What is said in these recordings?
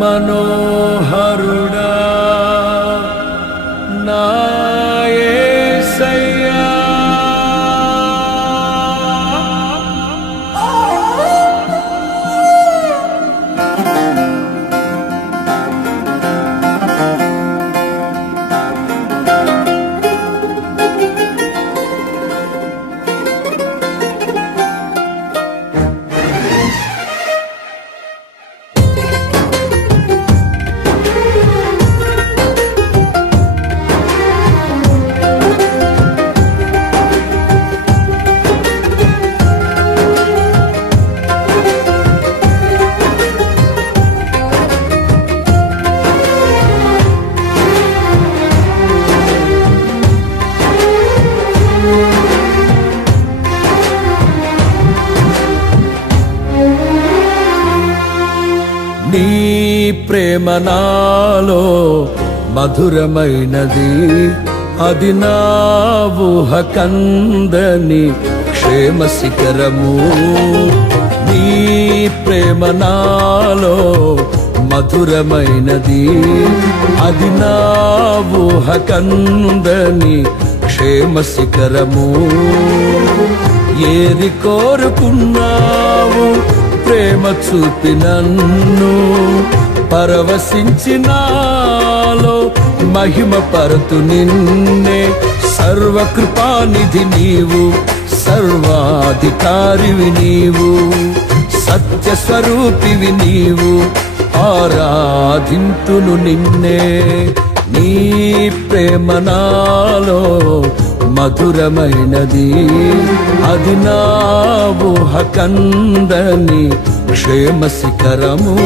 మనోహరుడా నా యేసయ్యా నీ ప్రేమ నాలో మధురమైనది, అది నా ఊహ కందని క్షేమ శిఖరము. నీ ప్రేమ నాలో మధురమైనది, అది నా ఊహ కందని క్షేమ శిఖరము. ఏది కోరుకున్నావు ప్రేమ చూపి నన్ను పరవశించినాలో మహిమ పరతు నిన్నే. సర్వకృపానిధి నీవు, సర్వాధికారివి నీవు, సత్య స్వరూపివి నీవు, ఆరాధింతును నిన్నే. నీ ప్రేమ నాలో మధురమైనది, అది నా ఊహ కందని క్షేమ శిఖరము.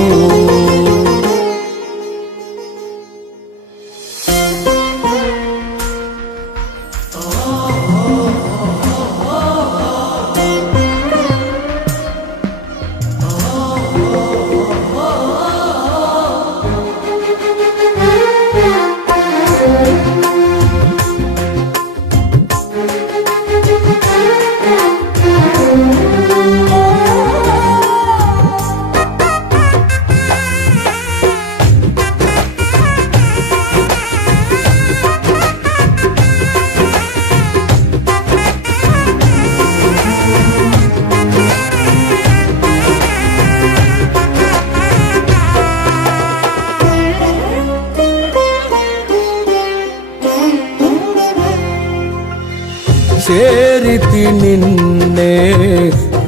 చేరితి నిన్నే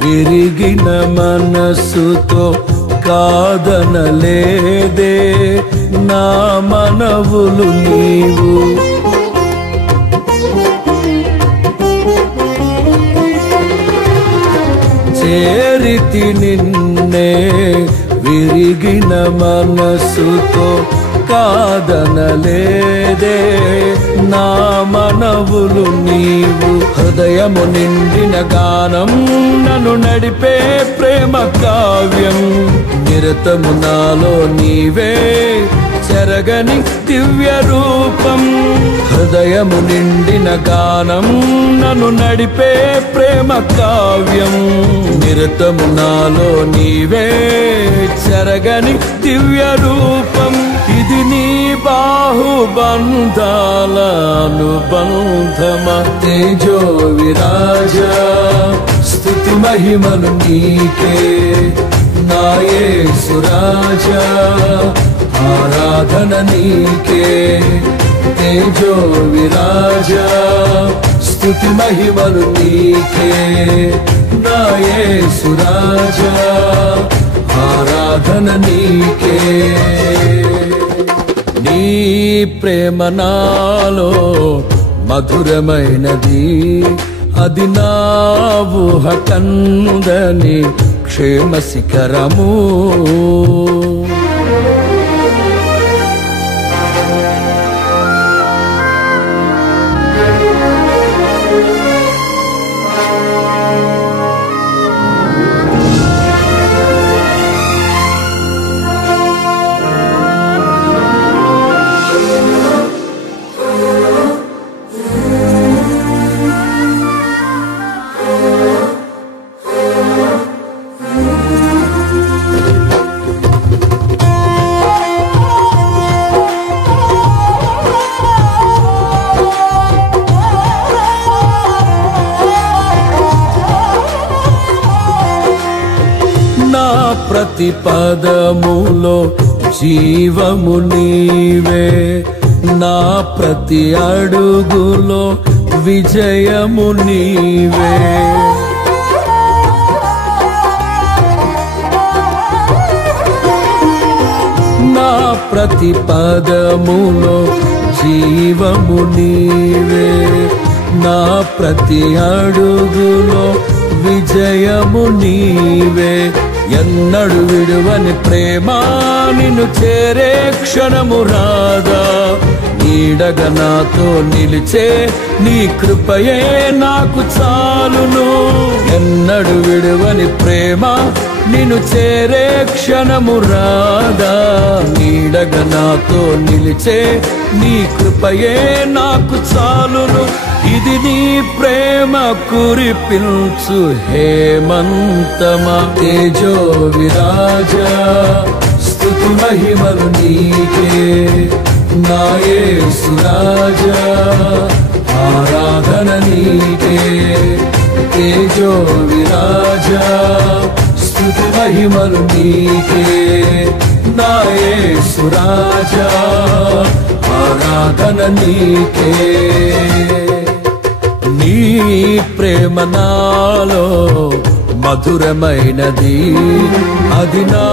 విరిగిన మనసుతో, కాదనలేదే నా మనవులు నీవు. చేరితి నిన్నే విరిగిన మనసుతో, కాదనలేదే నా మనవులు నీవు. హృదయము నిండిన గానం నన్ను నడిపే ప్రేమ కావ్యం, నిరతము నాలో నీవే చెరగని దివ్య రూపం. హృదయము నిండిన గానం నన్ను నడిపే ప్రేమ కావ్యం, నిరతము నాలో నీవే చెరగని దివ్య రూపం. ఇది నీ బాహుబంధాల అనుబంధమా. తేజో విరాజా స్తుతి మహిమలు నీకే, నా యేసు రాజా ఆరాధన నీకే. తేజో విరాజా స్తుతి మహిమలు నీకే, నా యేసు రాజా ఆరాధన నీకే. నీ ప్రేమ నాలో మధురమైనది, అది నా ఊహ కందని క్షేమ శిఖరము. ప్రతి పదములో జీవము నీవే, నా ప్రతి అడుగులో విజయము నీవే. నా ప్రతి పదములో జీవము నీవే, నా ప్రతి అడుగులో విజయము నీవే. ఎన్నడు విడువని ప్రేమ నిన్ను చేరే క్షణము రాదా, నీడగా నాతో నిలిచే నీ కృపయే నాకు చాలును. ఎన్నడు విడువని ప్రేమ నిన్ను చేరే క్షణము రాదా, నీడగా నాతో నిలిచే నీ కృపయే నాకు చాలును. ఇది నీ ప్రేమ కురిపించు హేమంతమా, తేజో విరాజా స్తుతి మహిమలు నీకే. నా యేసు రాజా ఆరాధన నీకే, తేజో విరాజా స్తుతి మహిమలు నీకే. నా యేసు రాజా ఆరాధన నీకే. నీ ప్రేమ నాలో మధురమైనది, అది నా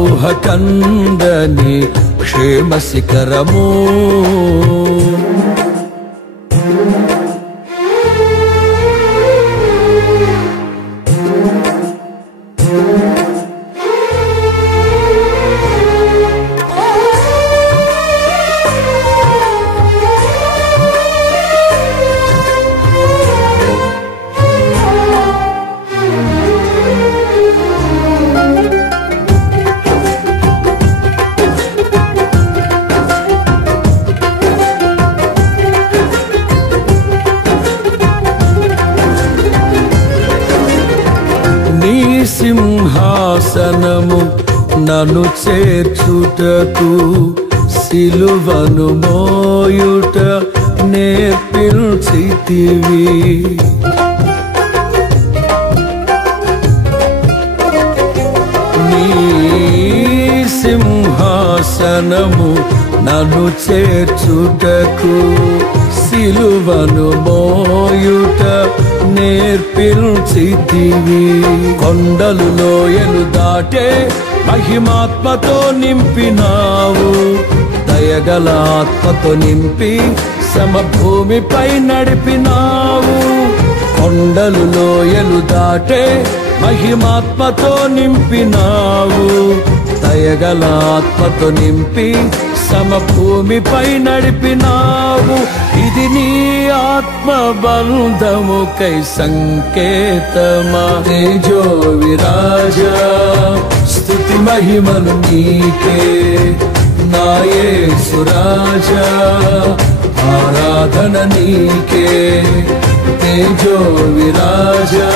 ఊహ కందని క్షేమ శిఖరము. సింహాసనము నన్ను చేర్చుటకు, సిలువను మోయుట నేర్పించితివి. నీ సింహాసనము నన్ను చేర్చుటకు, సిలువను మోయుట నేర్పించితివి. కొండలు లోయలు దాటే మహిమాత్మతో నింపినావు, దయగల ఆత్మతో నింపి సమభూమిపై నడిపినావు. కొండలు లోయలు దాటే మహిమాత్మతో నింపినావు, దయగల ఆత్మతో నింపి సమభూమిపై నడిపినావు. ఇది నీ ఆత్మ బంధముకై సంకేతమా, తేజో విరాజా స్తుతి మహిమలు నీకే. నా యేసు రాజా ఆరాధన నీకే, తేజో విరాజా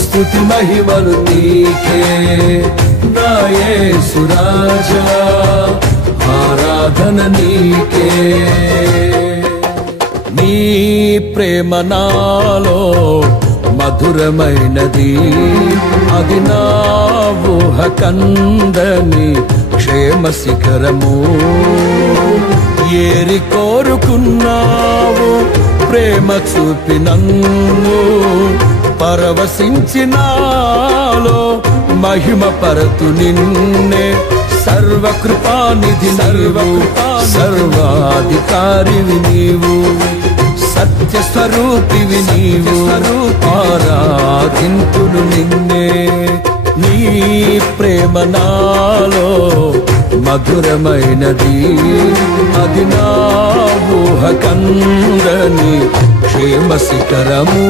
స్తుతి మహిమలు నీకే. నా యేసు రాజా ఆరాధన నీకే. నీ ప్రేమ నాలో మధురమైనది, అది నా ఊహ కందని క్షేమ శిఖరము. ఏరి కోరుకున్నావు ప్రేమ చూపి నన్ను, పరవశించినాలో మహిమ పరతు నిన్నే. సర్వకృపానిధి సర్వాధికారివి నీవు, సత్య స్వరూపివి నీవు, ఆరాధింతును నిన్నే. నీ ప్రేమ నాలో మధురమైనది, అది నా ఊహ కందని క్షేమ శిఖరము.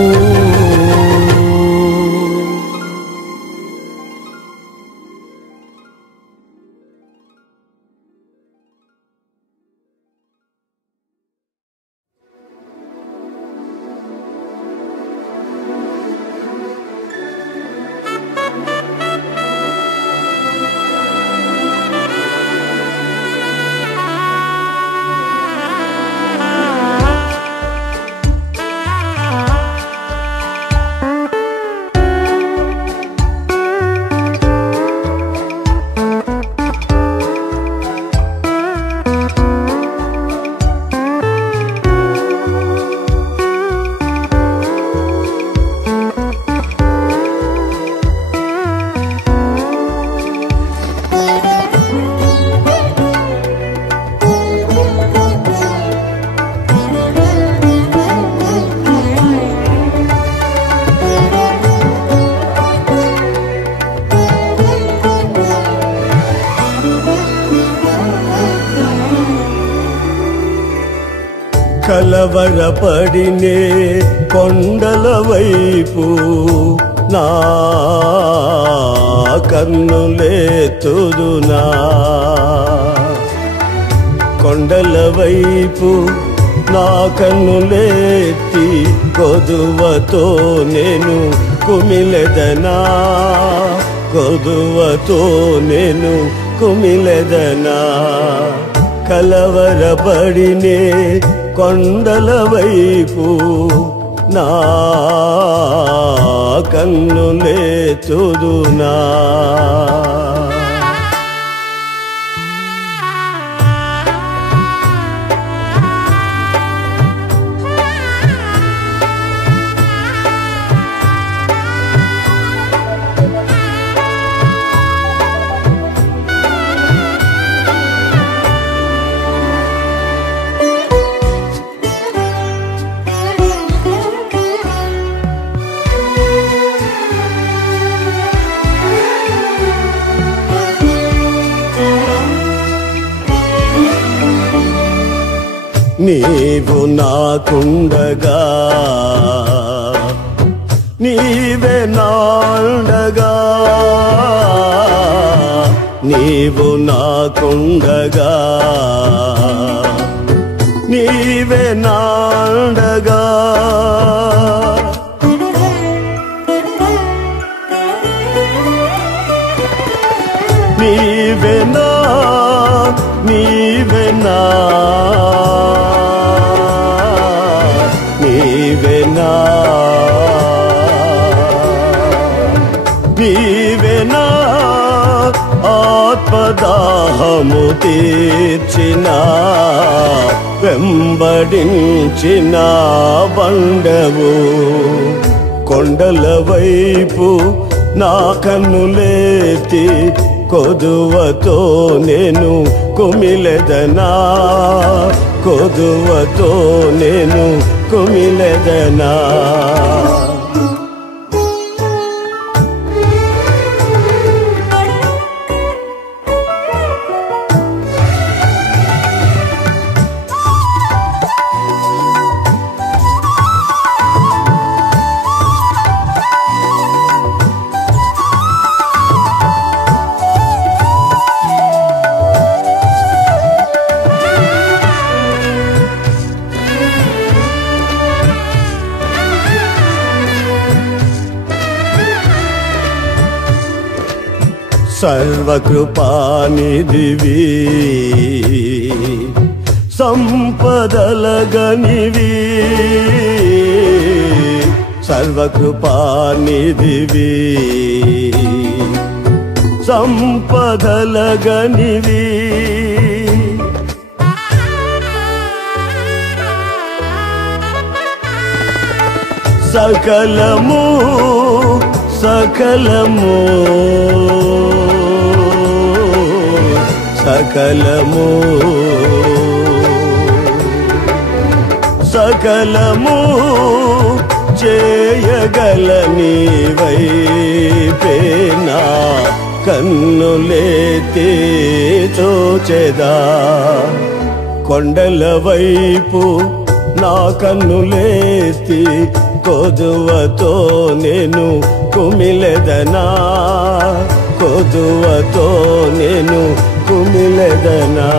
కలవరపడినే కొండల వైపు నా కన్నులెత్తుదునా కొండల వైపు నా కన్నులెత్తి కొదువతో నేను కుమిలెదనా కొదువతో నేను కుమిలెదనా కలవరపడినే కొండల వైపు నా కన్నులెత్తుదునా నీవు నాకుండగా నీవే నాండగా నీవు నాకుండగా నీవే నాండగా నీవే నా నీవే నా నీవేనా ఆత్మదాహము తీర్చిన వెంబడించిన బండవు కొండల వైపు నా కన్నులెత్తి కొదువతో నేను కుమిలెదనా కొదువతో నేను కుమిలెదనా సర్వకృపానిధివి సంపదలగనివి సర్వకృపానిధివి సంపదలగనివి సకలము సకలము సకలము సకలము చేయగలని వైపేనా కన్నులెత్తి చూచెదా కొండల వైపు నా కన్నులెత్తి కొదువతో నేను కుమిలెదనా కొదువతో నేను కుమిలెదనా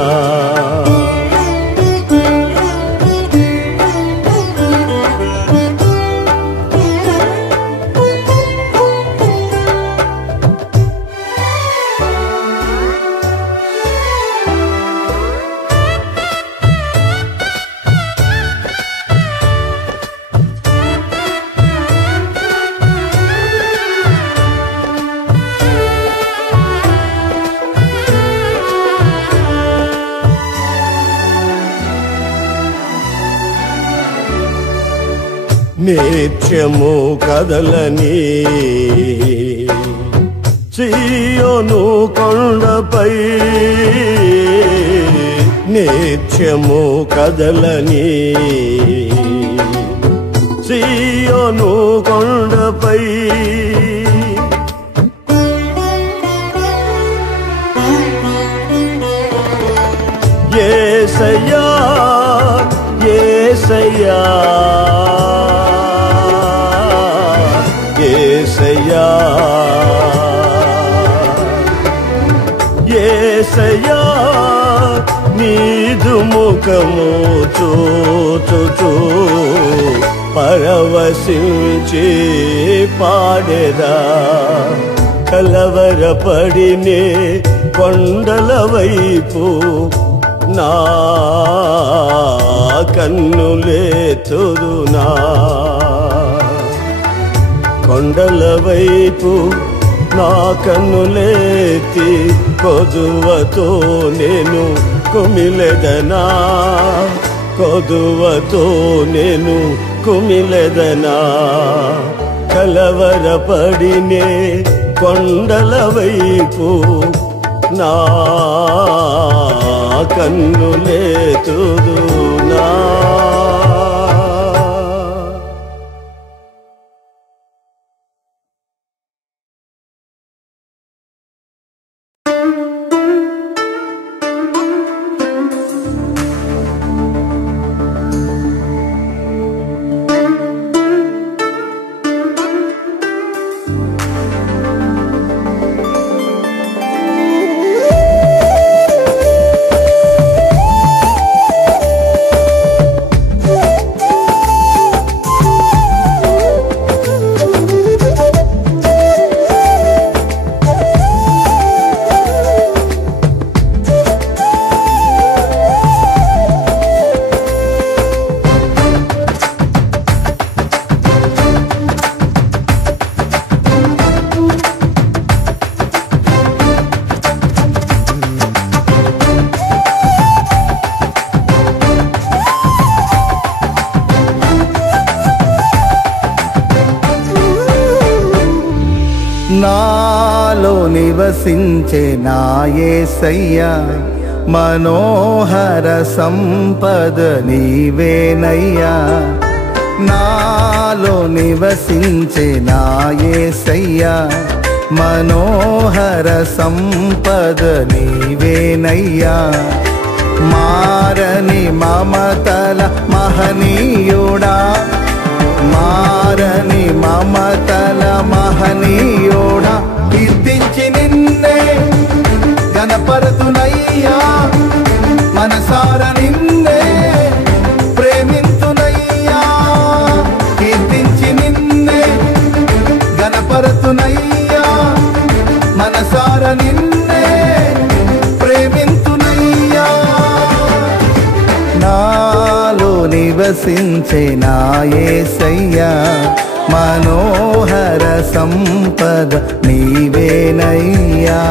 నిత్యము కదలని సీయోను కొండపై నిత్యము కదలని సీయోను కొండపై యేసయ్యా యేసయ్యా యేసయ్యా యేసయ్యా యేసయ్యా నీదు ముఖము చూచుచూ పరవశించి పాడెదా కలవరపడినే కొండల వైపు నా కన్నులేతుదునా కొండల వైపు నా కన్నులేతి కొదువతో నేను కుమిలెదనా కొదువతో నేను కుమిలెదనా కలవరపడినే కొండల వైపు నా కన్నులేతుదునా నాలో నివసించే నా యేసయ్యా మనోహర సంపద నీవేనయ్యా నాలో నివసించే నా యేసయ్యా మనోహర సంపద నీవేనయ్యా మారని మమతల మహనీయుడా మారని మమతల మహనీయుడా కీర్తించి నిన్నే గణపరతునయ్యా మనసార నిన్నే ప్రేమింతునయ్యా కీర్తించి నిన్నే గణపరతునయ్యా మనసార నిన్నే ప్రేమింతునయ్యా నాలో నివసించే నా యేసయ్యా మనోహర సంపద నీవేనయ్యా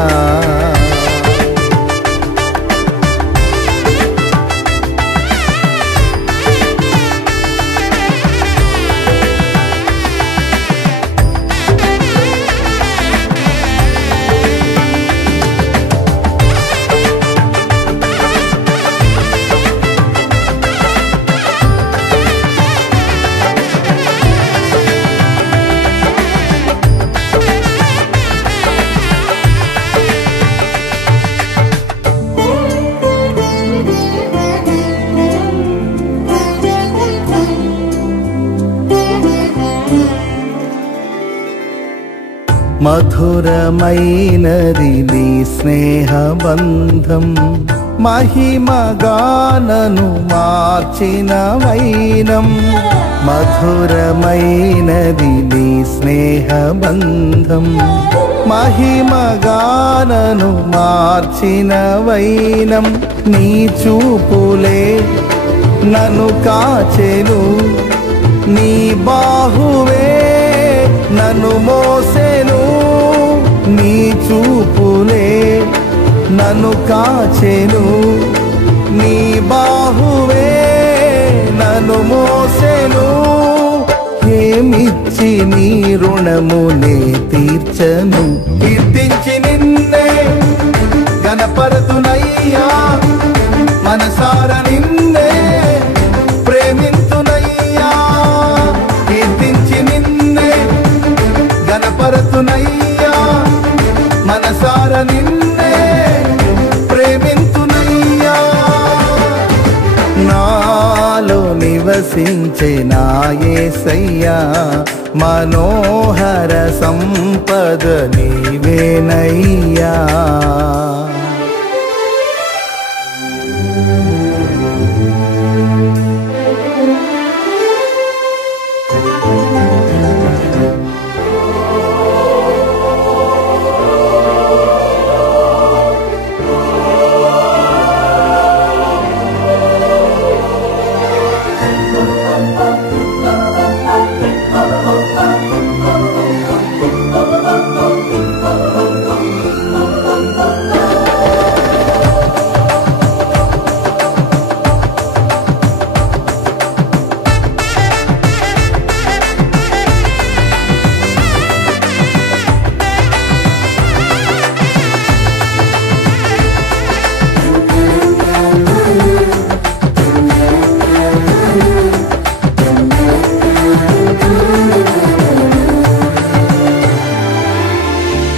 మధురమైనది నీ స్నేహబంధం మహిమగానను మార్చిన వైనం మధురమైనది నీ స్నేహబంధం మహిమగానను మార్చిన వైనం నీ చూపులే నన్ను కాచెను నీ బాహువే నన్ను మోసెను నీ చూపులే నన్ను కాచెను నీ బాహువే నన్ను మోసెను ఏమిచ్చి నీ రుణమునే తీర్చను కీర్తించి నిన్నే గణపరతునయ్యా మనసార నిన్నే ప్రేమింతునయ్యా కీర్తించి నిన్నే గణపరతునయ్యా మనసార నిన్నే ప్రేమింతునయ్యా నాలో నివసి నివసించే నా యేసయ్యా మనోహర సంపద నీవేనయ్యా.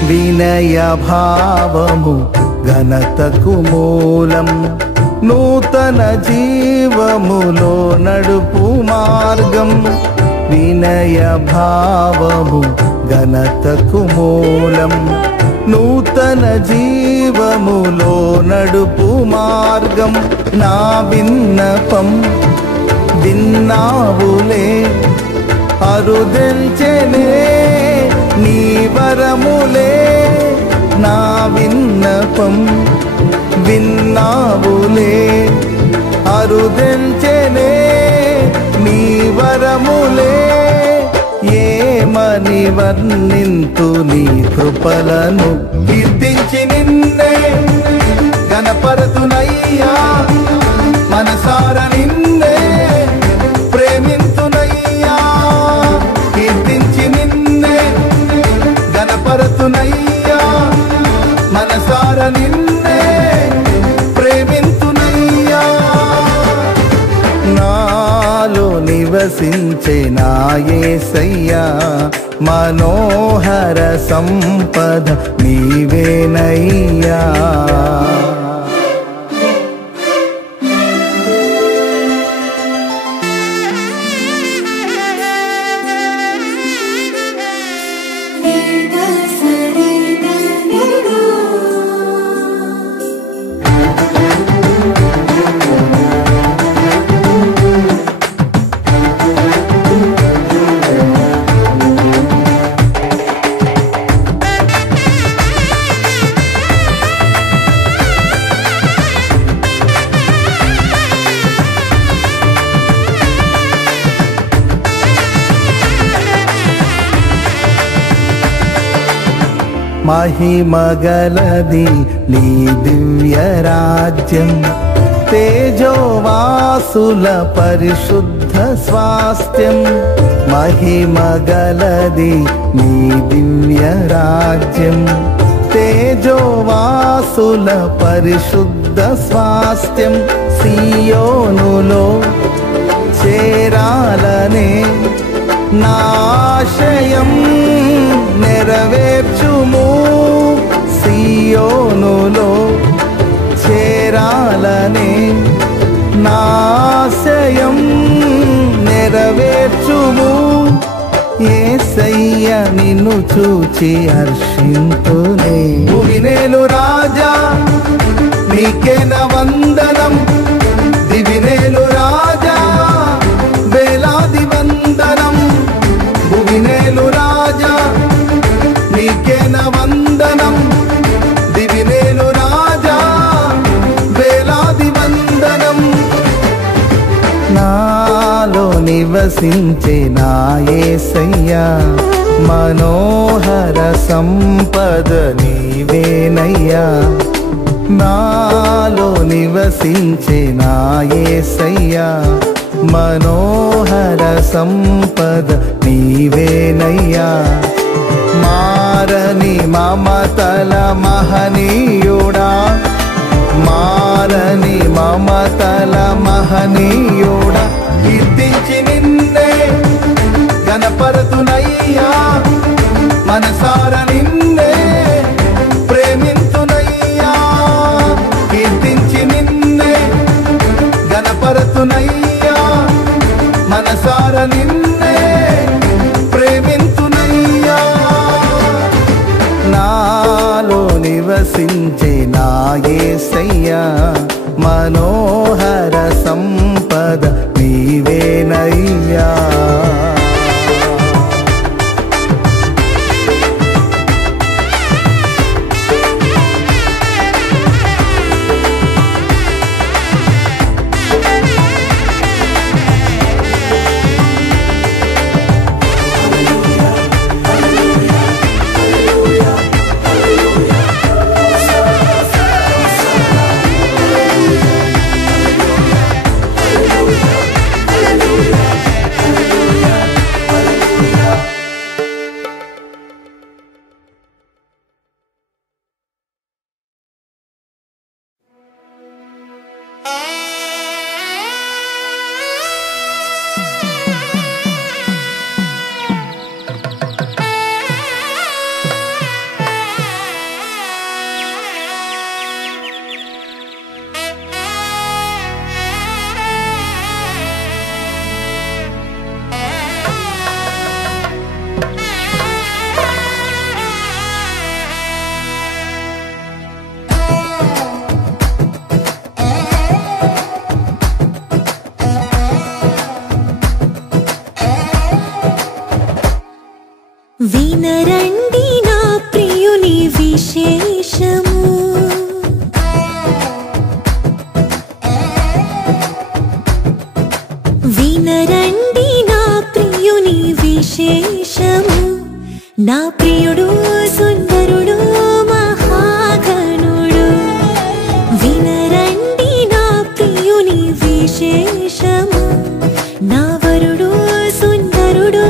వినయ భావము ఘనతకు మూలం, నూతన జీవములో నడుపు మార్గం. వినయ భావము ఘనతకు మూలం, నూతన జీవములో నడుపు మార్గం. నా విన్నపం విన్నావులే, అరుదెల్చెనే నీ వరములే. నా విన్నపం విన్నావులే, అరుదెల్చెనే నీ వరములే. ఏమని వర్ణింతు నీ కృపలను, కీర్తించి నిన్నే గణపరతునయ్యా. మనసార నిన్నే ప్రేమింతునయ్యా, కీర్తించి నిన్నే గణపరతునయ్యా. మనసార నిన్నే ప్రేమింతునయ్యా. నాలో నివసించే నా యేసయ్యా మనోహర సంపద నీవేనయ్యా. మహిమగలది నీ దివ్య రాజ్యం, తేజోవాసుల పరిశుద్ధ స్వాస్థ్యం. మహిమగలది నీ దివ్య రాజ్యం, తేజోవాసుల పరిశుద్ధ స్వాస్థ్యం. సియోనులో చేరాలనే నాశయం నెరవేర్చుము. సియోనులో చేరాలనే నాశయం నెరవేర్చుము. యేసయ్య నిన్ను చూచి హర్షింతునే. భువినేలు రాజా నీకేన వందనం, దివినేలు రాజా వేలాది వందనం. భువినేలు రాజా నీకేన వందనం, దివినేలు రాజా వేలాది వందనం. నాలో నివసించే నా యేసయ్యా మనోహర సంపద నీవేనయ్యా. నాలో నివసించే నా యేసయ్యా మనోహర సంపద నీవేనయ్యా. మారని మమతల మహనీయుడా, మారని మమతల మహనీయుడా. కీర్తించి నిన్నే గణపరతునయ్యా. మనసార నిన్నే ప్రేమింతునయ్యా, కీర్తించి నిన్నే గణపరతునయ్యా. వికసించే నా యేసయ్యా మనోహర సంపద నీవేనయ్యా వినరండి నా ప్రియుని విశేషము వినరండి నా ప్రియుని విశేషము నా ప్రియుడు సుందరుడు మహాగణుడు వినరండి నా ప్రియుని విశేషము నా వరుడు సుందరుడు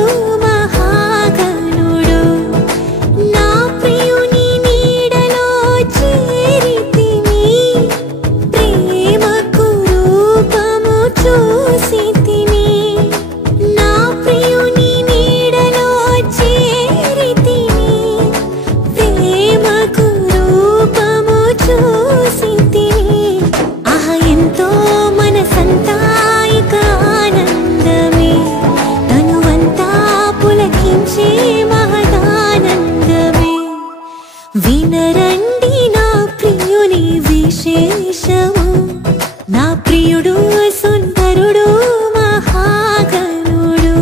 వినరండి నా ప్రియుని విశేషము నా ప్రియుడు సుందరుడు మహాగణుడు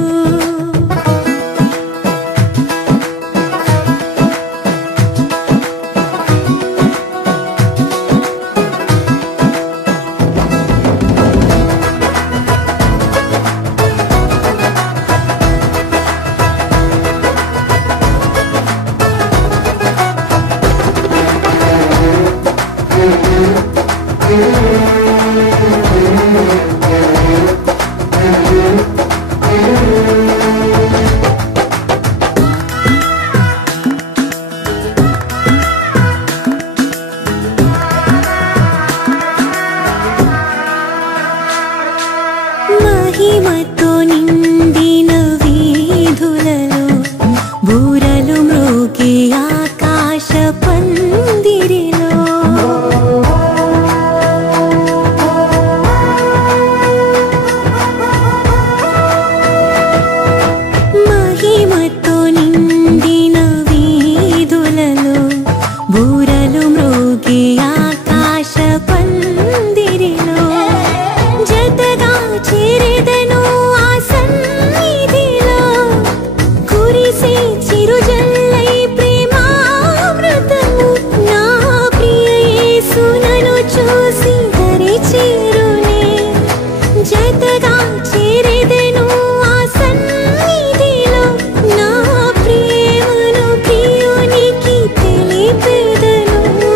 మహిమతో నిండిన వీధులలో బూరలు మ్రోగే ఆకాశ పందిరిలో మహిమతో నిండిన వీధులలో బూరలు మ్రోగే ఆకాశ పందిరిలో జతగా చేరెదను ఆ సన్నిధిలో కురిసే చిరుజల్లై ప్రేమామృతము నా ప్రియ యేసు నన్ను చూసి దరి చేరునే జతగా చేరెదను ఆ సన్నిధిలో నా ప్రేమను ప్రియునికి తెలిపెదను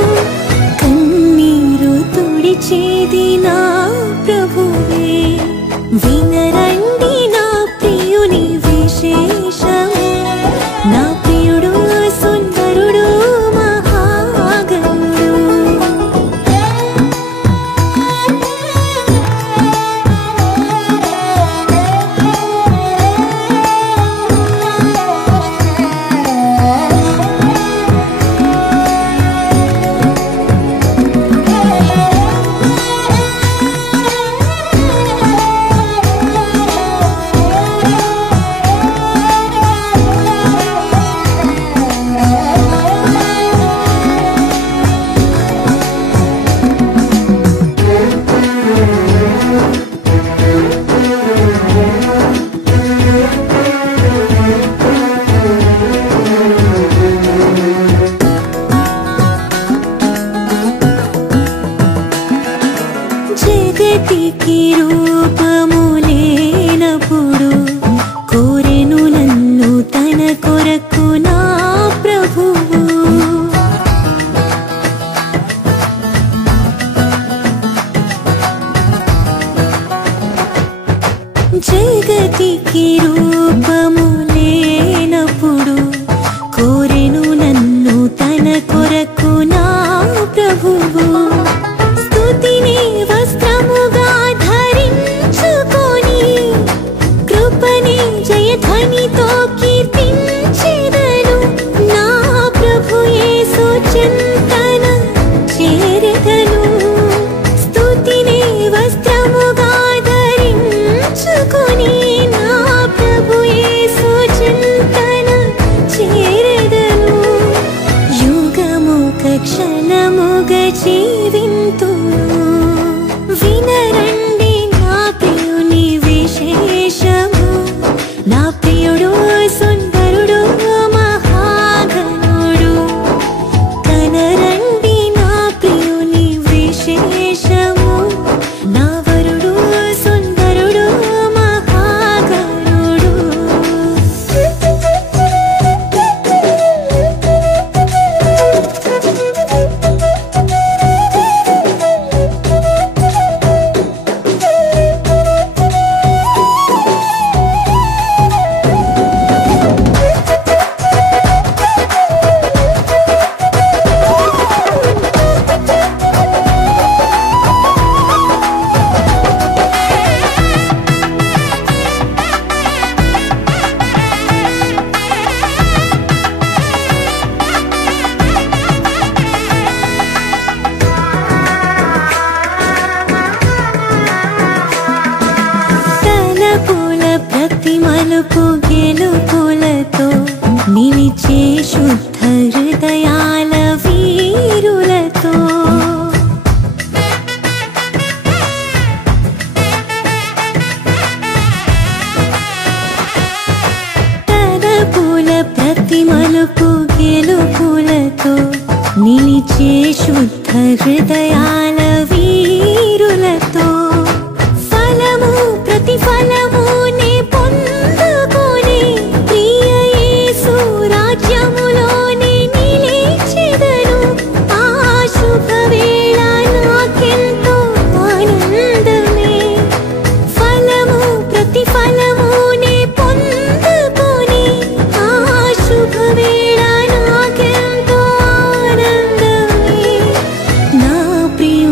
కన్నీరు తుడిచేది నా ప్రభువే వినరండి నా ప్రియుని విశేషము నా ప్రియుడు సుందరుడు మహాగణుడు జగతికి రూపము లేనప్పుడు కోరెను నన్ను తన కొరకు నా ప్రభువు. జగతికి రూపము లేనప్పుడు కోరెను నన్ను తన కొరకు నా ప్రభువు. స్తుతిని వస్త్రముగా ధరించుకొని కృపని జయధ్వనితో కీర్తించెదను. నా ప్రభు యేసు చింతన చేరెదను. స్తుతిని వస్త్రముగా ధరించుకొని నా ప్రభు యేసు చింతన చేరెదను. యుగముగ క్షణముగ జీవింతును. వినరండి నా ప్రియుని విశేషము. నా ప్రియుడు సుందరుడు మహాగణుడు. కనరండి నా ప్రియుని విశేషము. నా వరుడు సుందరుడు మహాగణుడు. తలపుల ప్రతి మలుపు గెలుపులతో నిలిచే శుద్ధ హృదయాల వీరులతో. తలపుల ప్రతి మలుపు గెలుపులతో నిలిచే శుద్ధ హృదయాల వీరులతో. ఫలము ప్రతిఫలము నే పొందుకొని ప్రియ యేసు రాజ్యములోనే నిలిచెదను. ఆ శుభవేళ నాకెంతో ఆనందమే. ఫలము ప్రతిఫలము నే పొందుకొని ఆ శుభవేళ నాకెంతో ఆనందమే. నా ప్రియ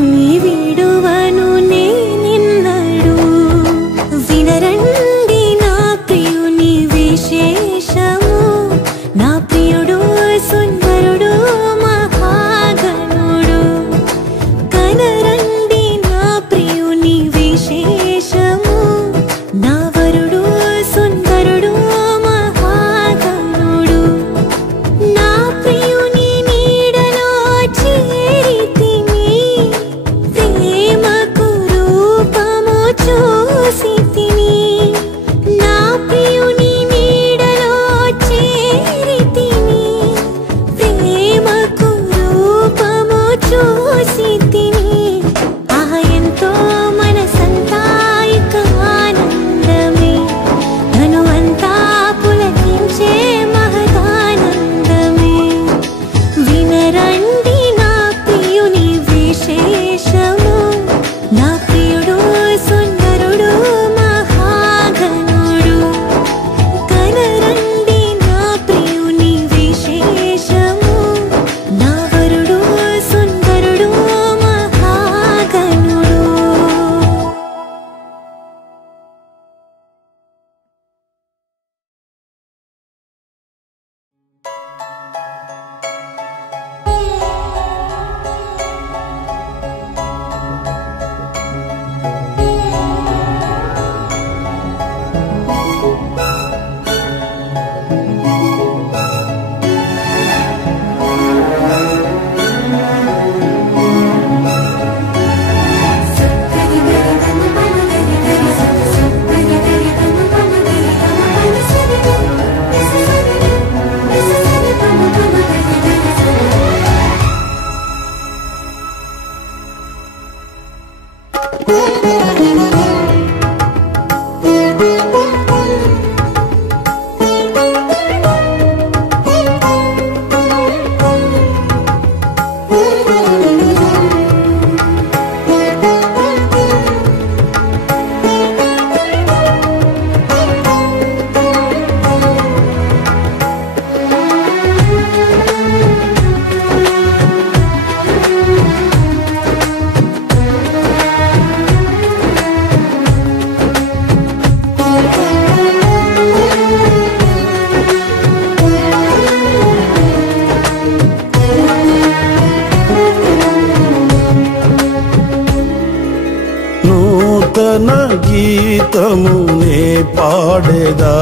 గీతమునే పాడేదా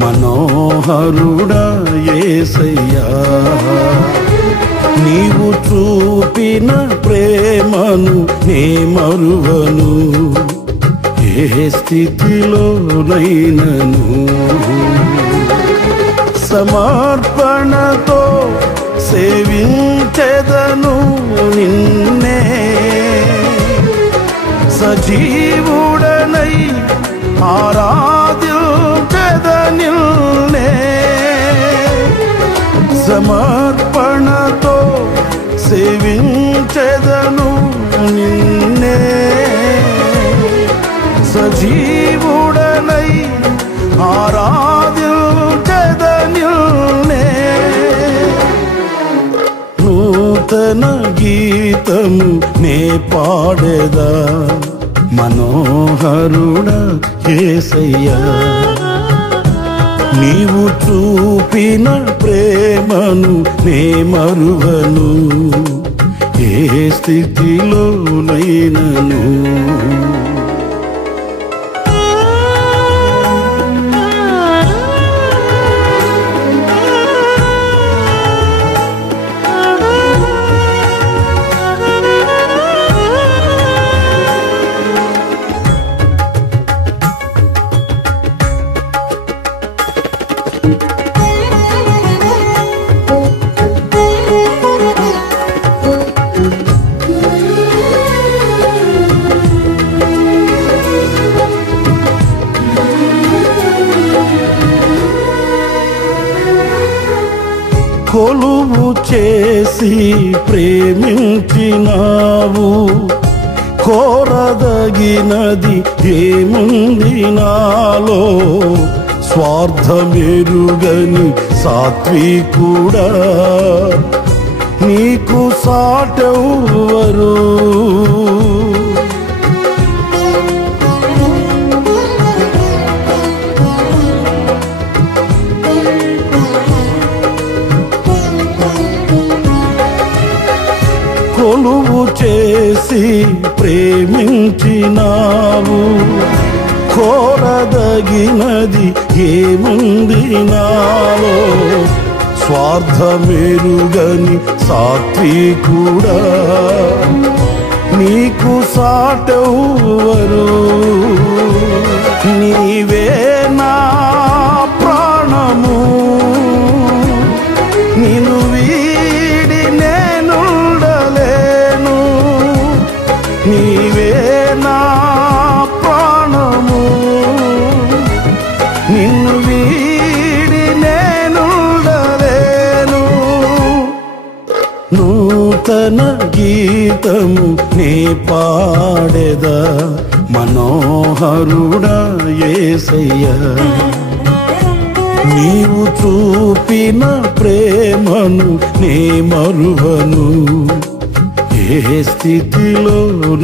మనోహరుడా యేసయ్యా నీవు చూపిన ప్రేమను నే మరువను ఏ స్థితిలోనైనను సమర్పణతో సేవించెదను నిన్నే సజీవుడనై ఆరాధ్యుడనిల్నే సమర్పణతో సేవించెదను నిన్నే సజీవుడనై ఆరాధ్యుడనిల్నే నూతన గీతము నే పాడేదా మనోహరుడా యేసయ్యా నీవు చూపిన ప్రేమను నే మరువను ఏ స్థితిలోనైనను కొలువు చేసి ప్రేమించినావు కోరదగినది ఏముంది నాలో స్వార్థమెరుగని సాత్వికుడా నీకు సాటెవ్వరు కొలువు చేసి ప్రేమించినావు కోరదగినది ఏముంది నాలో స్వార్థమెరుగని సాత్వికుడా నీకు సాటెవ్వరు నీవే నా ప్రాణము నిన్ను వీడి నేనుండలేను నీవే నా ప్రాణము నిన్ను వీడి నేనుండలేను నూతన గీతము నే పాడేదా మనోహరుడా యేసయ్యా నీవు చూపిన ప్రేమను నే మరువను ఏ స్థితిలోనైనను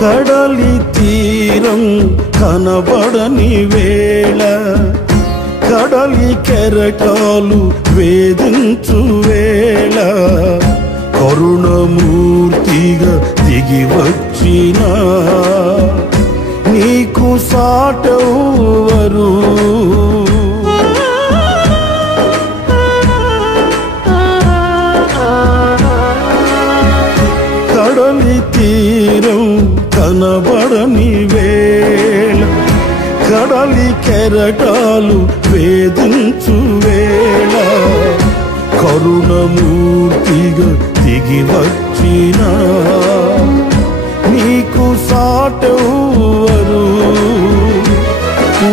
కడలి తీరం కనబడని వేళ కడలి కెరటాలు వేధించు వేళ కరుణమూర్తిగా దిగి వచ్చిన నీకు సాటెవ్వరు కడలి తీరం కనబడని వేళ కడలి కెరటాలు వేధించు వేళ కరుణమూర్తిగా దిగి వచ్చిన నీకు సాటెవ్వరు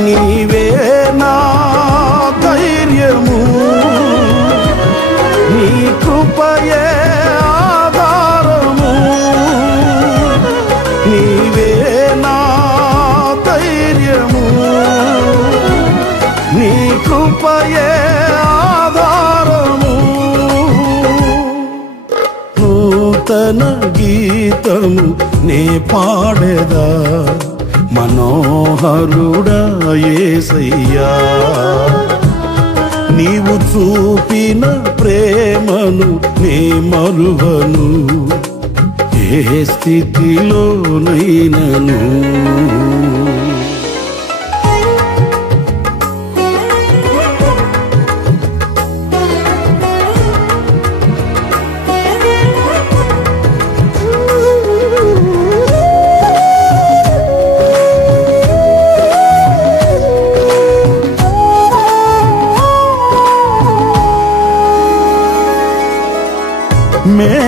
నీవే నా నే పాడేదా మనోహరుడా యేసయ్యా నీవు చూపిన ప్రేమను నే మరువను ఏ స్థితిలోనైనను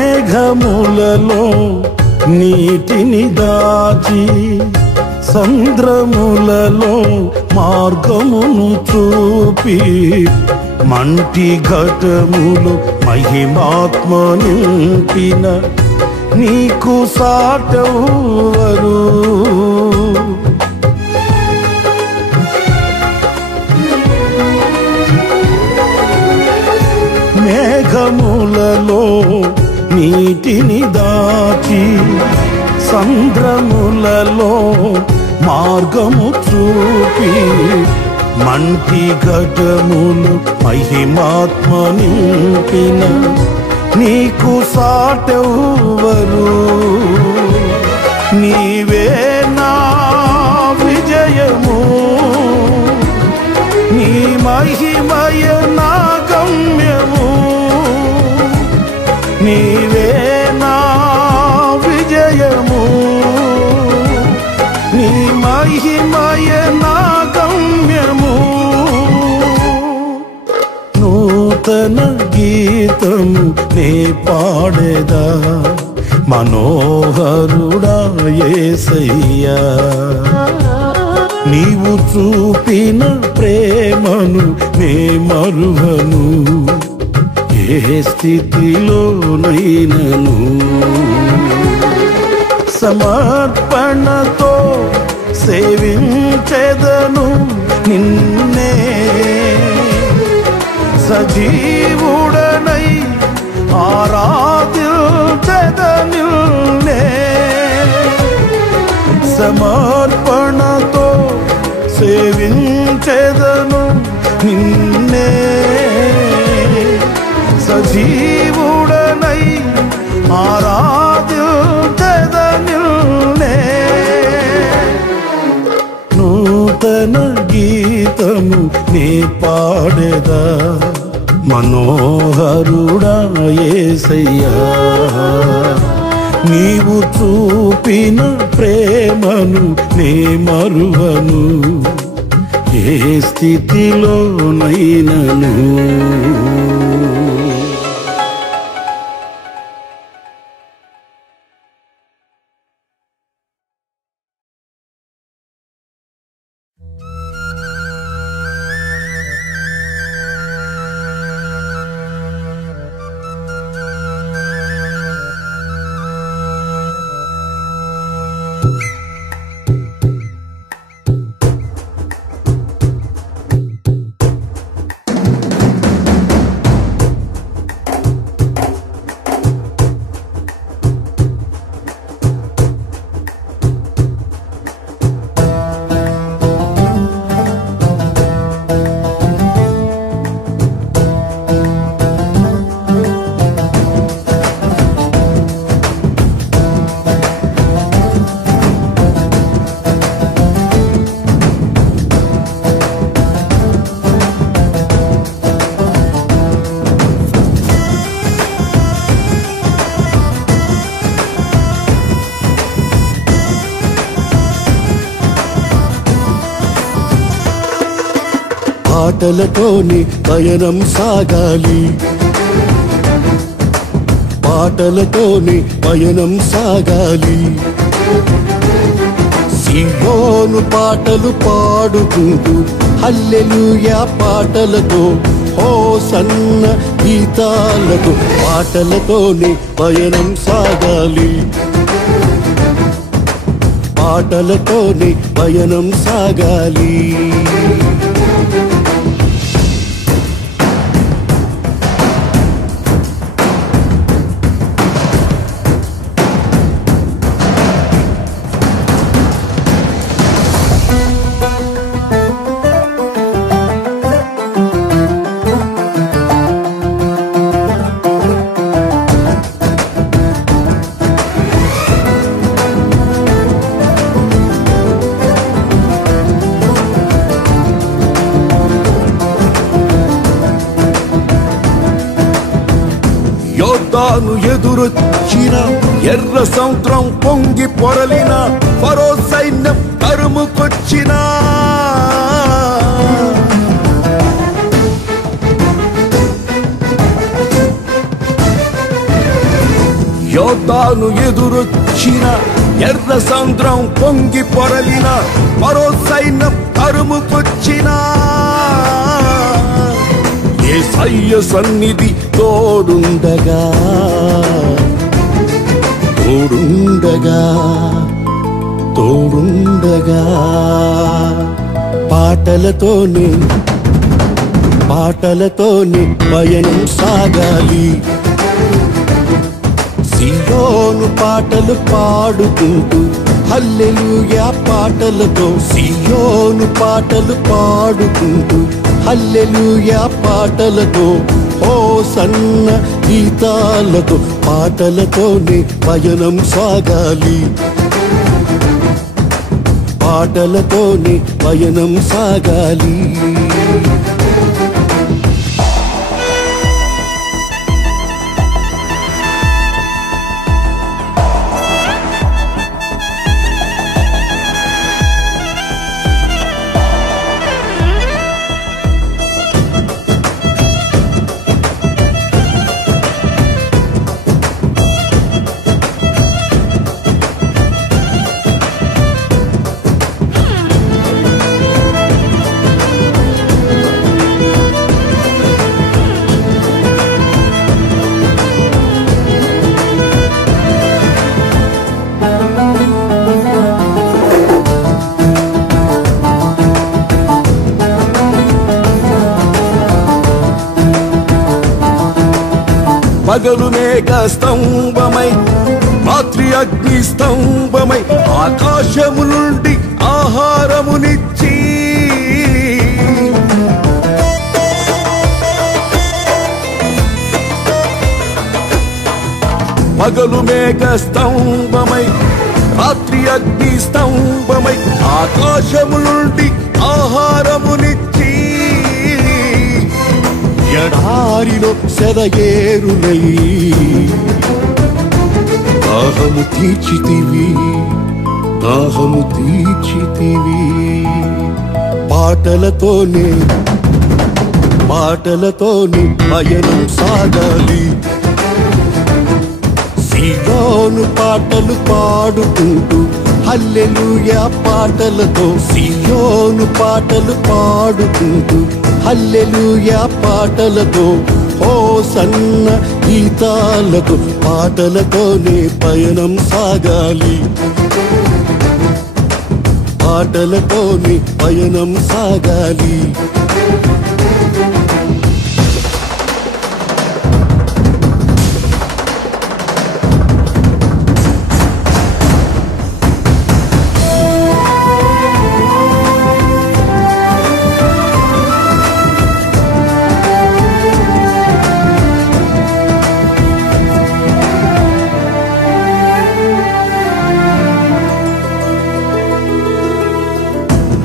మేఘములలో నీటిని దాచి సంద్రములలో మార్గమును చూపి మంటి ఘటములు మహిమాత్మ నింపిన నీకు సాటెవ్వరు మేఘములలో నీటిని దాచి సంద్రములలో మార్గము చూపి మంటి ఘటములు మహిమాత్మ నింపిన నీకు సాటెవ్వరు నీవే నా విజయము నీ మహిమయ నా గమ్యము నీవే నా విజయము నీ మహిమయ నా గమ్యము నూతన గీతము నే పాడేదా మనోహరుడా యేసయ్యా నీవు చూపిన ప్రేమను నే మరువను ఏ స్థితిలోనైనను సమర్పణతో సేవించెదను నిన్నే సజీవుడనై ఆరాధించెదనిన్నే సమర్పణతో సేవించెదను నిన్నే సజీవుడనై ఆరాధించెదనిన్నే నూతన గీతము నే పాడేదా మనోహరుడా యేసయ్యా నీవు చూపిన ప్రేమను నే మరువను ఏ స్థితిలోనైనను పాటలతోని పయనం సాగాలి పాటలతోని పయనం సాగాలి సియోను పాటలు పాడుకుంటూ హల్లెలూయా పాటలతో హోసన్న గీతాలతో పాటలతోని పయనం సాగాలి పాటలతోని పయనం సాగాలి యోర్దాను ఎదురొచ్చిన ఎర్ర సముద్రం పొంగి పొరలిన ఫరో సైన్యం తరుముకొచ్చిన యోర్దాను ఎదురొచ్చిన ఎర్ర సముద్రం పొంగి పొరలిన ఫరో సైన్యం తరుముకొచ్చిన యేసయ్య సన్నిధి తోడుండగా తోడుండగా తోడుండగా పాటలతోనే పయనం సాగాలి సియోను పాటలు పాడుకుంటూ హల్లెలూయా పాటలతో సియోను పాటలు పాడుకుంటూ హల్లెలూయా పాటలతో హోసన్న గీతాలతో పాటలతోనే పయనం సాగాలి పాటలతోనే పయనం సాగాలి పగలు మేఘ స్తంభమై రాత్రి అగ్ని స్తంభమై ఆకాశము నుండి ఆహారమునిచ్చి పగలు మేఘ స్తంభమై రాత్రి అగ్ని స్తంభమై ఆకాశము నుండి ఆహారమునిచ్చి ఎడారిలో సెలయేరులై దాహము తీర్చితివి పాటలతోనే పయనం సాగాలి సియోను పాటలు పాడుకుంటూ హల్లెలూయా పాటలతో సియోను పాటలు పాడుకుంటూ హల్లెలూయా పాటలతో హోసన్న గీతాలతో పాటలతోనే పయనం సాగాలి పాటలతోనే పయనం సాగాలి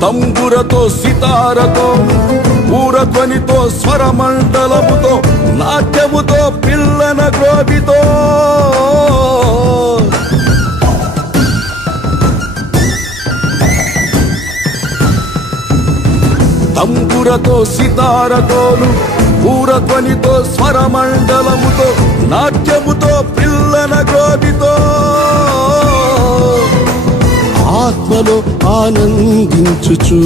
తంబురతో సితారతో ఊరధ్వనితో స్వరమండలముతో నాట్యముతో పిల్లన గ్రోవితో తంబురతో సితారతోను ఊరధ్వనితో స్వరమండలముతో నాట్యముతో పిల్లన గ్రోవితో ఆత్మలో ఆనందించుచు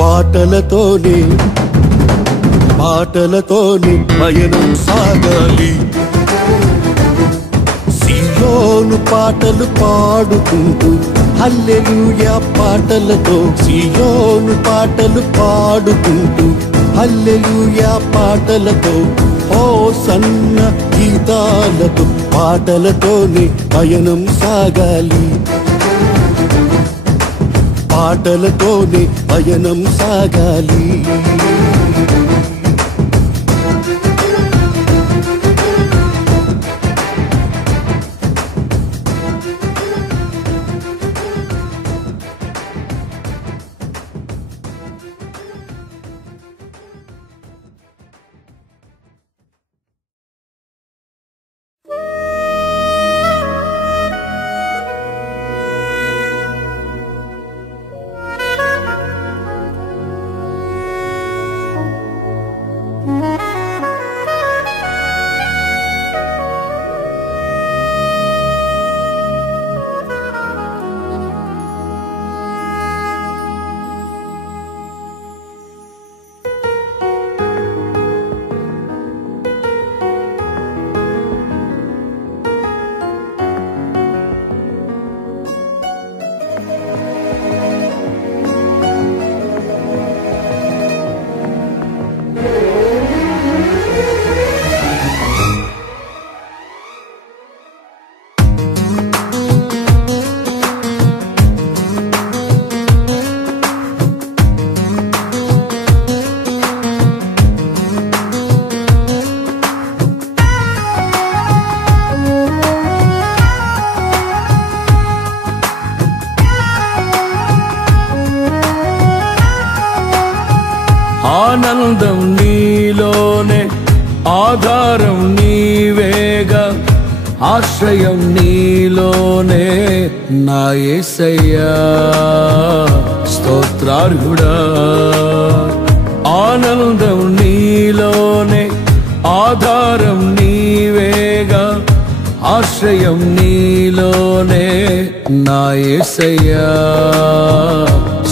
పాటలతోనే పయనం సాగాలి సియోను పాటలు పాడుకుంటూ హల్లెలూయా పాటలతో సియోను పాటలు పాడుకుంటూ హల్లెలూయా పాటలతో హోసన్న గీతాలతో పాటలతోనే పయనం సాగాలి పాటలతోనే పయనం సాగాలి ఆనందం నీలోనే, ఆధారం నీవేగా, ఆశ్రయం నీలోనే నా యేసయ్యా స్తోత్రార్హుడా. ఆనందం నీలోనే, ఆధారం నీవేగా, ఆశ్రయం నీలోనే నా యేసయ్యా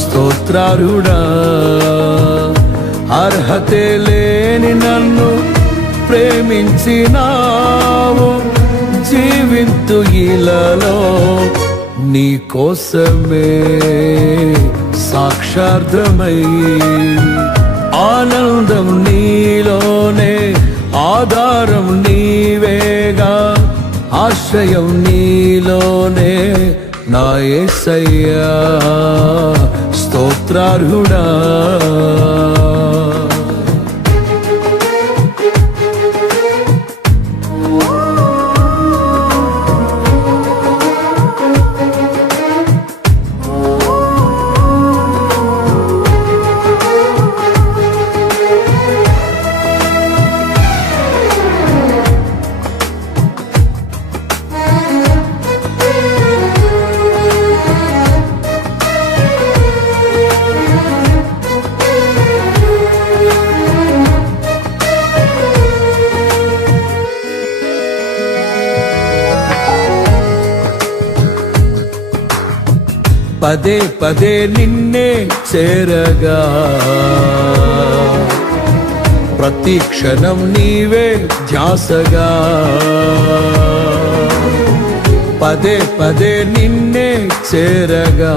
స్తోత్రార్హుడా. అర్హతే లేని నన్ను ప్రేమించినావు, జీవింతు ఇలలో నీ కోసమే సాక్షార్థమై. ఆనందం నీలోనే, ఆధారం నీవేగా, ఆశ్రయం నీలోనే నా యేసయ్యా స్తోత్రార్హుడా. పదే పదే నిన్నే చేరగా, ప్రతి క్షణం నీవే ధ్యాసగా. పదే పదే నిన్నే చేరగా,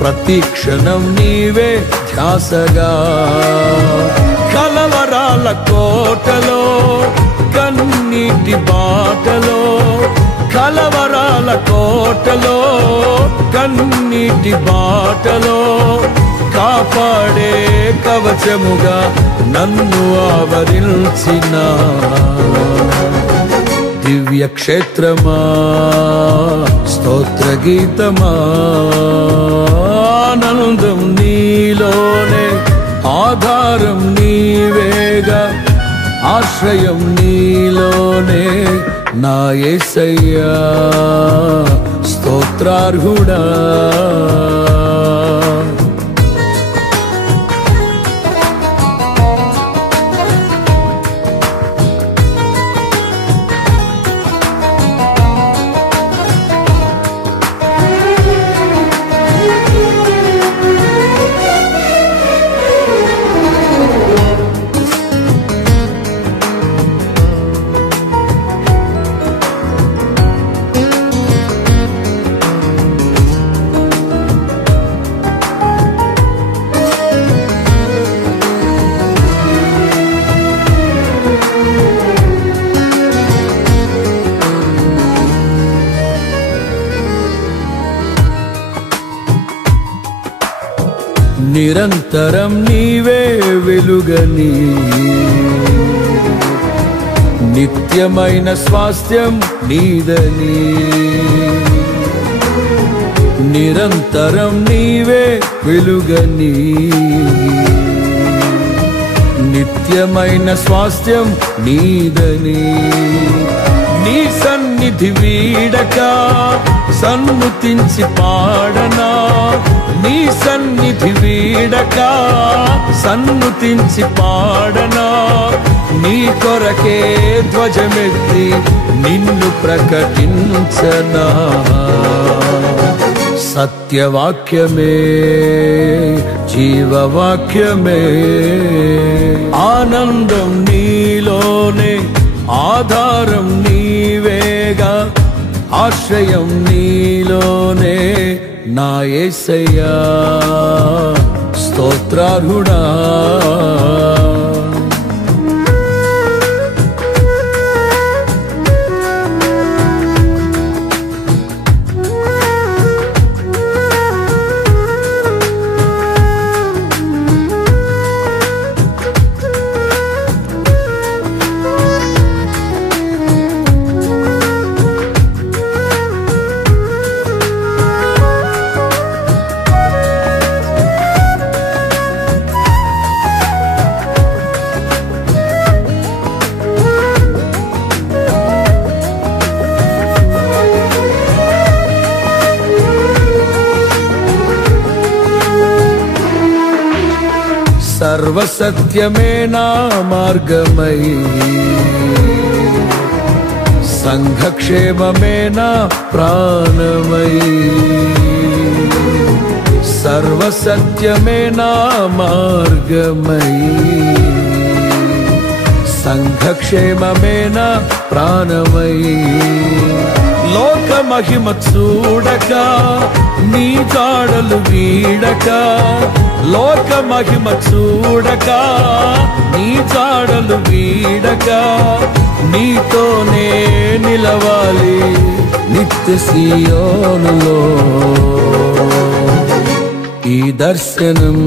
ప్రతి క్షణం నీవే ధ్యాసగా. కలవరాల కోటలో, కన్నీటి బాటలో, కలవరాల కోటలో, కన్నీటి బాటలో, కాపాడే కవచముగా నన్ను ఆవరించిన దివ్య క్షేత్రమా స్తోత్ర గీతమా. ఆనందం నీలోనే, ఆధారం నీవేగా, ఆశ్రయం నీలోనే నా యేసయ్యా స్తోత్రార్హుడా. నిరంతరం నీవే వెలుగని, నిత్యమైన స్వాస్థ్యం నీదని. నిరంతరం నీవే వెలుగని, నిత్యమైన స్వాస్థ్యం నీదని. నీ సన్నిధి వీడక సన్నుతించి పాడనా నీ సన్నిధి వీడక సన్నుతించి పాడనా నీ కొరకే ధ్వజమెత్తి నిన్ను ప్రకటించనా సత్యవాక్యమే జీవవాక్యమే ఆనందం నీలోనే ఆధారం నీవేగా ఆశ్రయం నీలోనే నా యేసయ్యా స్తోత్రార్హుడా సర్వసత్యమే నా మార్గమై సంఘక్షేమమే నా ప్రాణమై సర్వసత్యమే నా మార్గమై సంఘక్షేమమే నా ప్రాణమై లోక మహిమ చూడక నీ జాడలు వీడక లోక మహిమ చూడక నీ జాడలు వీడక నీతోనే నిలవాలి నిత్య సియోనులో ఈ దర్శనం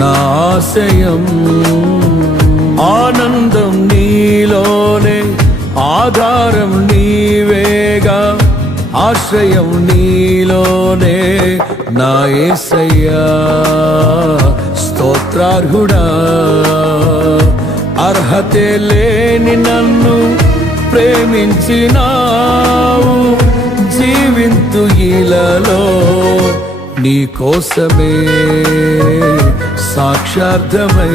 నా ఆశయం ఆనందం నీలోనే ఆధారం నీవేగా ఆశ్రయం నీలోనే నా యేసయ్యా స్తోత్రార్హుడా అర్హతే లేని నన్ను ప్రేమించినావు జీవింతు ఇలలో నీ కోసమే సాక్షార్థమై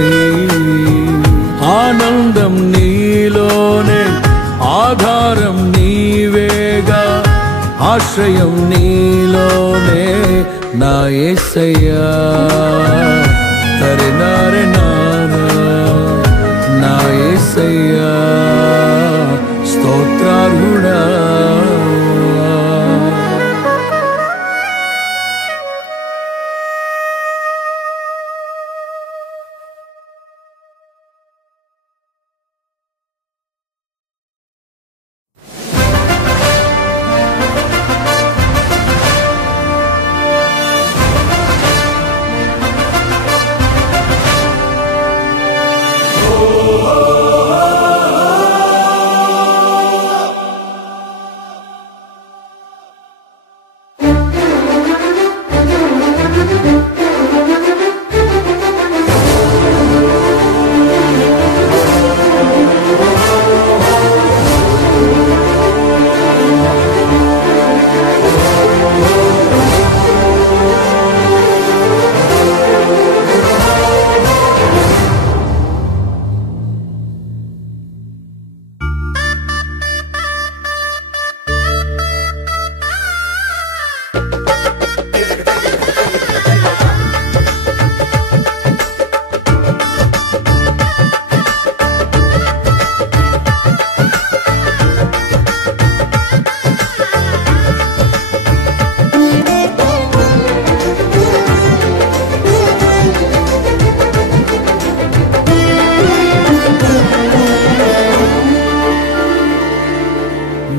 ఆనందం నీలోనే ఆధారం నీవేగా ఆశ్రయం నీలోనే నా యేసయ్యా తరినారె నా యేసయ్యా స్తోత్రార్హుడా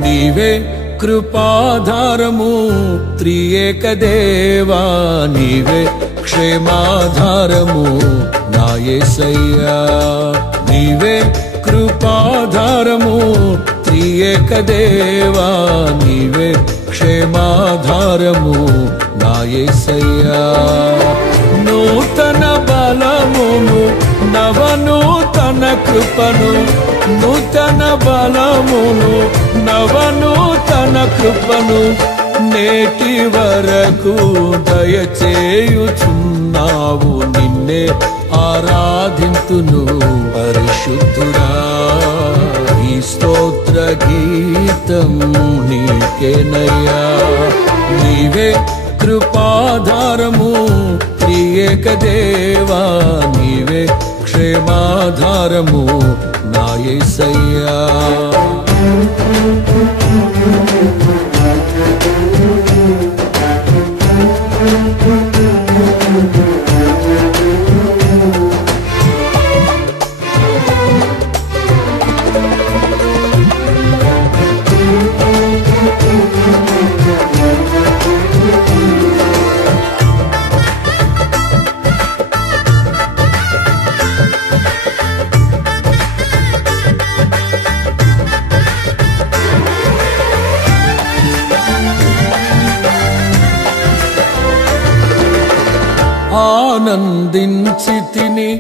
నీవే కృపాధారము త్రియేక దేవా నీవే క్షేమాధారము నా యేసయ్యా నీవే కృపాధారము త్రియేక దేవా నీవే క్షేమాధారము నా యేసయ్యా నూతన బలమును నవనూతన కృపను నూతన బలమును నవనూతన కృపను నేటి వరకు దయచేయుచున్నావు. నిన్నే ఆరాధింతును పరిశుద్ధుడా. ఈ స్తోత్ర గీతం నీకేనయ్యా. నీవే కృపాధారము త్రియేక దేవా. నీవే క్షేమాధారము నా యేసయ్యా. ఆనందించితిని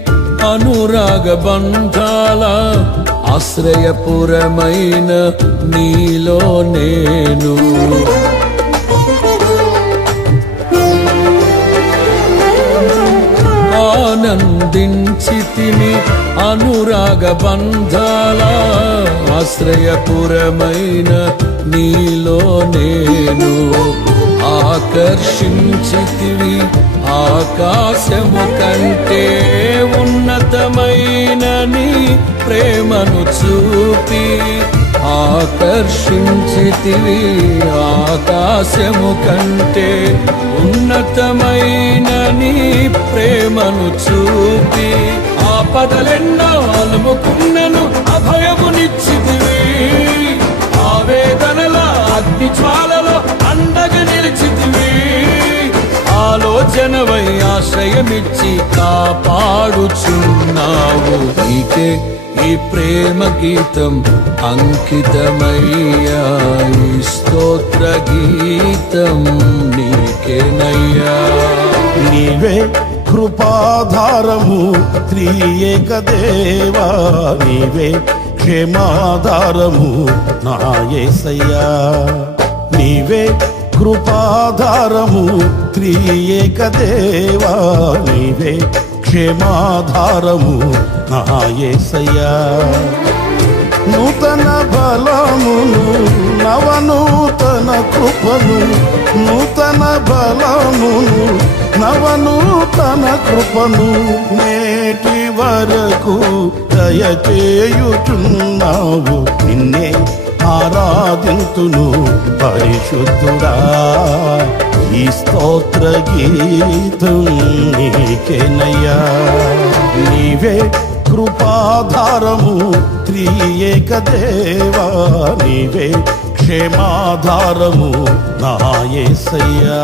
అనురాగ బంధాల ఆశ్రయపురమైన నీలో నేను. ఆనందించితిని అనురాగ బంధాల ఆశ్రయపురమైన నీలో నేను. ఆకర్షించితివి ఆకాశము కంటే ఉన్నతమైన నీ ప్రేమను చూపి. ఆకర్షించితివి ఆకాశము కంటే ఉన్నతమైన నీ ప్రేమను చూపి. ఆపదలెన్నో అలుముకున్నను అభయమునిచ్చితివి. ఆవేదనల అగ్ని జ్వాలలో అండగా నిలిచితివి. ఆలోచనవై ఆశ్రయమిచ్చి కాపాడుచున్నావు. నీకే ఈ ప్రేమ గీతం అంకితమయ్యా. ఈ స్తోత్ర గీతం నీకేనయ్యా. నీవే కృపాధారము త్రియేక దేవా. నీవే క్షేమాధారము నా యేసయ్యా. నీవే కృపాధారము త్రియేక దేవా. నీవే క్షేమాధారము నా యేసయ్యా. నూతన బలమును నవనూతన కృపను. నూతన బలమును నవనూతన కృపను నేటి వరకు దయచేయుచున్నావు. నిన్నే ఆరాధింతును పరిశుద్ధుడా. ఈ స్తోత్ర గీతం నీకేనయ్యా. నీవే కృపాధారము త్రియేక దేవా. నీవే క్షేమాధారము నా యేసయ్యా.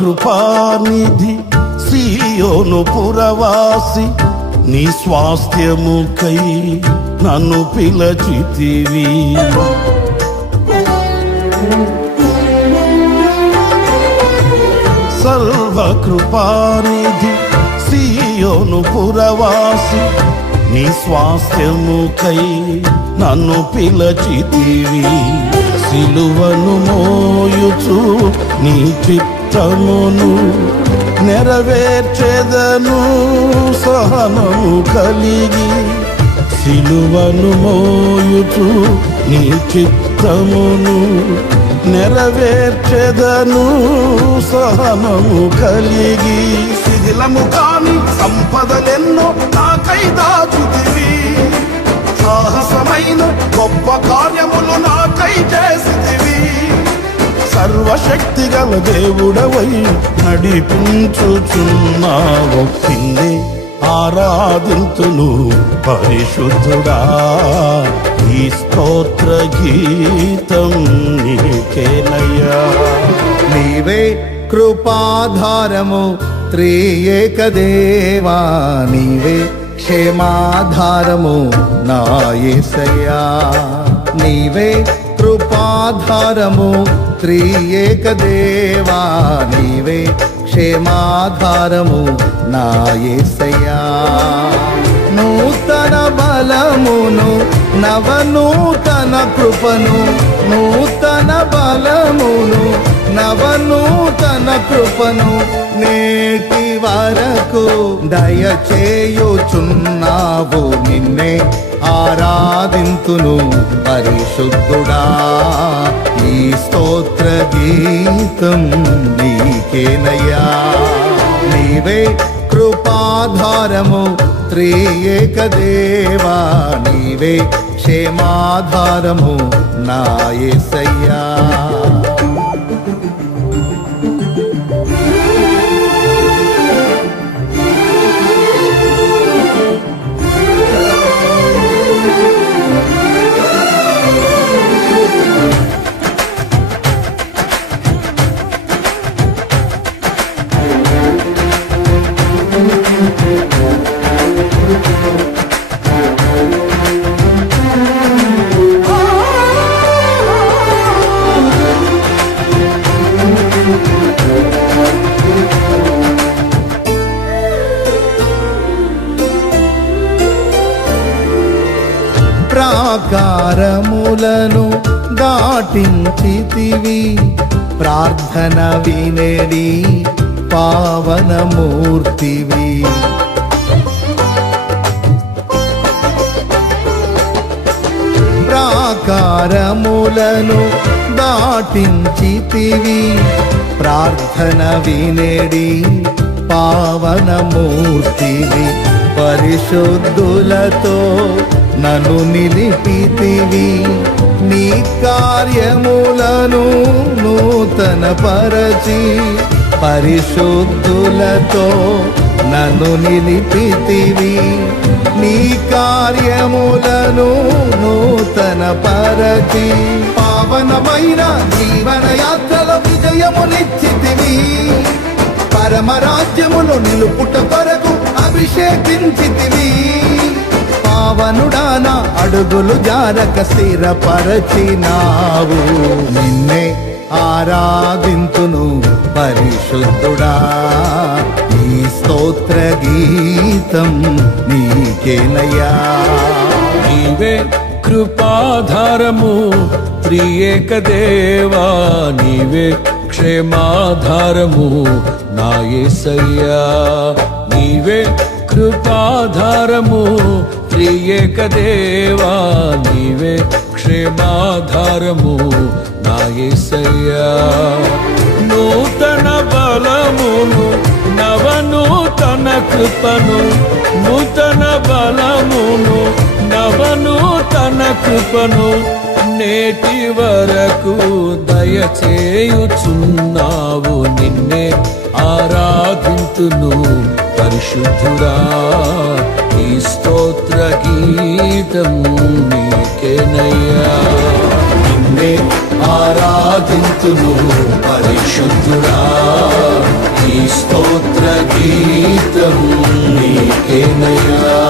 సర్వకృపానిధి సీయోను పురవాసి. నీ స్వాస్థ్యముకై నన్ను పిలచితివి. సర్వకృపానిధి సీయోను పురవాసి. నీ స్వాస్థ్యముకై నన్ను పిలచితివి. సిలువను మోయుచు నీ చిత్తమును నెరవేర్చెదను సహనము కలిగి. సిలువను మోయుచు నీ చిత్తమును నెరవేర్చెదను సహనము కలిగి. శిథిలము కాని సంపదలెన్నో నాకై దాచుతివి. సాహసమైన గొప్ప కార్యములు నాకై చేసితివి. సర్వశక్తి గల దేవుడవై నడిపించుచున్నావు. నిన్నే ఆరాధింతును పరిశుద్ధుడా. ఈ స్తోత్ర గీతం నీకేనయ్యా. నీవే కృపాధారము త్రియేక దేవా, నీవే క్షేమాధారము నా యేసయ్యా. నీవే కృపాధారము త్రియేక దేవా, నీవే క్షేమాధారము నా యేసయ్యా. నూతన బలమును నవనూతన కృపను, నూతన బలమును నవనూతన కృపను నేటి వరకు దయచేయుచున్నావు. నిన్నే ఆరాధింతును పరిశుద్ధుడా. ఈ స్తోత్ర గీతం నీకేనయ్యా. నీవే కృపాధారము త్రియేక దేవా, నీవే క్షేమాధారము నా యేసయ్యా. ప్రాకారములను దాటించితివి, ప్రార్థన వినేడి పావనమూర్తివి. ప్రాకారములను దాటించితివి, ప్రార్థన వినేడి పావనమూర్తివి. పరిశుద్ధులతో నన్ను నిలిపితివి, నీ కార్యములను నూతన పరచి. పరిశుద్ధులతో నన్ను నిలిపితివి, నీ కార్యములను నూతన పరచి. పావనమైన జీవన యాత్రల విజయమునిచ్చితివి, పరమరాజ్యములు నిలుపుట కొరకు అభిషేకించితివి. పావనుడాన అడుగులు జారక స్థిరపరచినావు. నిన్నే ఆరాధింతును పరిశుద్ధుడా. ఈ స్తోత్ర గీతం నీకేనయ్యా. నీవే కృపాధారము త్రియేక దేవా, నీవే క్షేమాధారము నా యేసయ్యా. నీవే కృపాధారము త్రియేక దేవా, నీవే క్షేమాధారము నా యేసయ్యా. నూతన బలమును నవనూతన కృపను, నూతన బలమును నవనూతన కృపను నేటి వరకు దయచేయుచున్నావు. నిన్నే ఆరాధింతును పరిశుద్ధుడా. ఈ స్తోత్ర గీతం నీకేనయ్యా. నిన్నే ఆరాధింతును పరిశుద్ధుడా. ఈ స్తోత్ర గీతం నీకేనయ్యా.